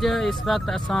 अज इस वक्त असां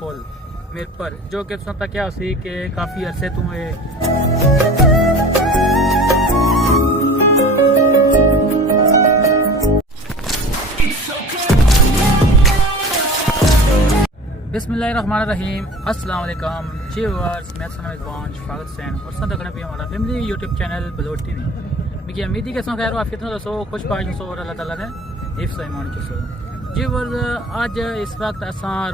पुल मिरपुर जो कि तुसां तक्या सी कि काफ़ी अरसे तो बिस्मिल्लाहिर्रहमानिर्रहीम अस्सलाम वालेकुम जी व्यूअर्स, मैं मेज़बान शफाकत हुसैन और साथ देखने पे हमारा family YouTube channel Baloh TV. मुझे उम्मीद है कि खैर आप कितना दसो खुश पाश हो और अल्लाह ताला ने हिफ्ज़ ईमान किसो। जी व्यूअर्स, आज इस वक्त असां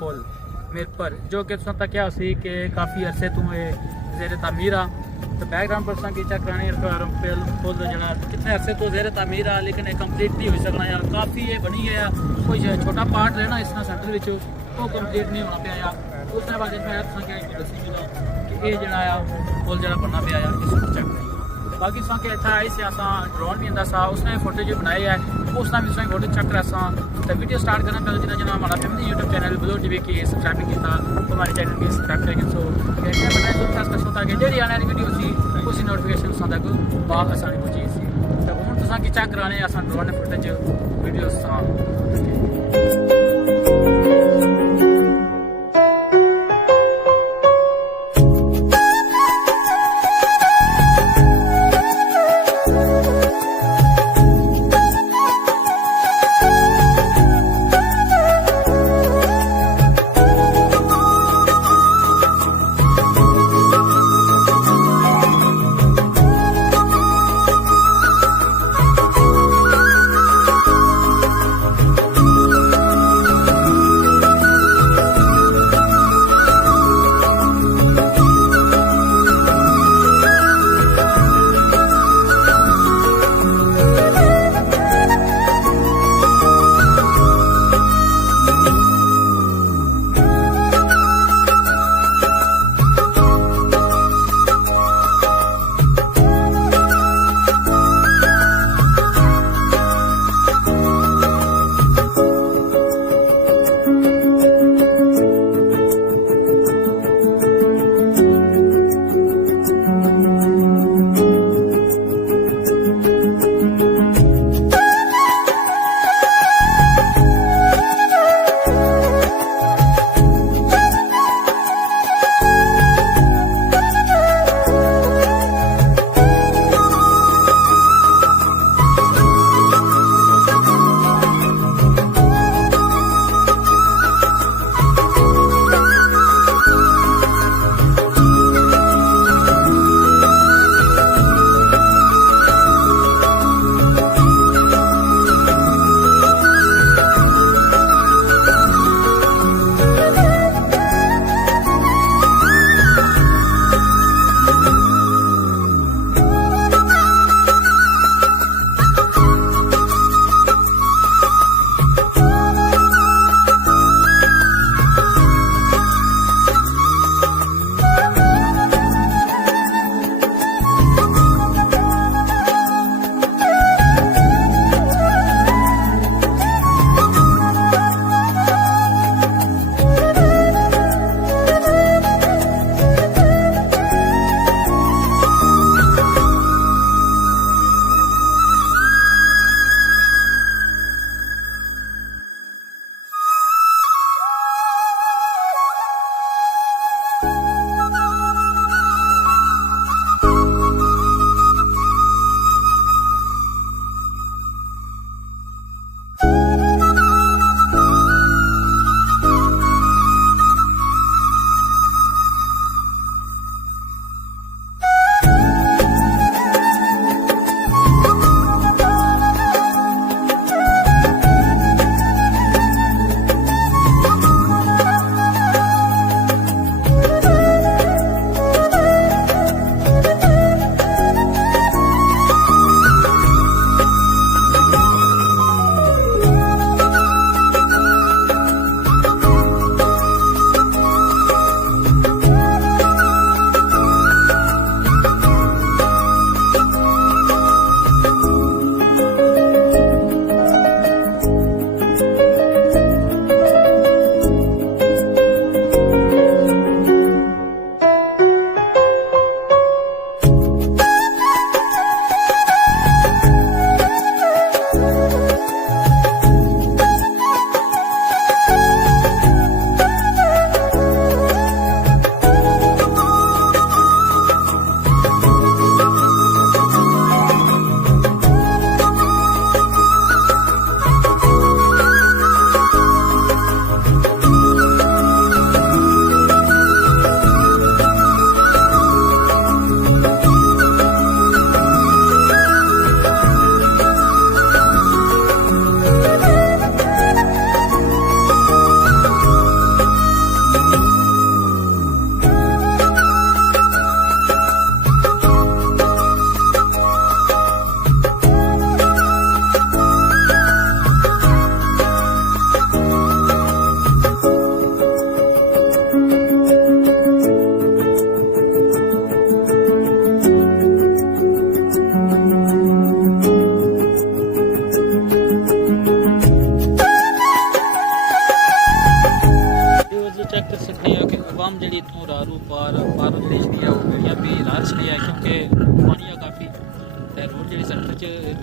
पुल मिरपुर जो कि तुसां तक्या सी कि काफ़ी अरसे तो ज़ेर तामीर आ। तो बैकग्राउंड पर की चेक करानी पुल जरा कितने अरसे तो ज़ेर तामीर आ, लेकिन कंप्लीट नहीं हो सकना यार। काफ़ी ये बनी है, कोई छोटा पार्ट लेना इस सेंटर में वो कंप्लीट नहीं होना पाया। उसने बाद कि ये जरा पुल जरा बनना पाया इस चेक करें। बाकी के इतना आई से ड्रोन भी आंदा उसने फुटेज बनाई है, उसने भी उसने फोटो चेक करा। तो वीडियो स्टार्ट करना पहले जिन्हें जिन्हें हमारा family YouTube channel Baloh TV की सब्सक्राइब नहीं किया तो हमारे चैनल की सब्सक्राइब करेंगे। सो बताएं ताकि जी आने वाली वीडियो सी उसी नोटिफिकेशन तक बहुत आसानी पहुंची सी। तो हूँ तुसा की चेक कराने ड्रोन फुटेज वीडियो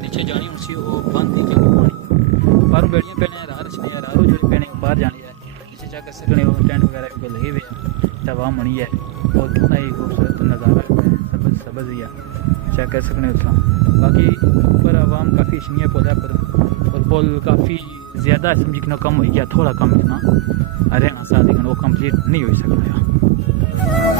नीचे जानी हूँ सी वो बंद ही क्योंकि पानी बाहरों बेड़ियाँ पैने राह रचने राह जो पैने बाहर जानी है नीचे चेक कर सकने हो टेंट वगैरह भी लगे हुए हैं हवा बनी है और कितना ही खूबसूरत नज़ारा है सबज ही है चेक कर सकने उतना बाकी ऊपर आवाम काफ़ी शनिया पौधा पर और पुल काफ़ी ज़्यादा समझी कि कम हो गया थोड़ा कम है ना रहना साथ लेकिन वो कंप्लीट नहीं हो सकता।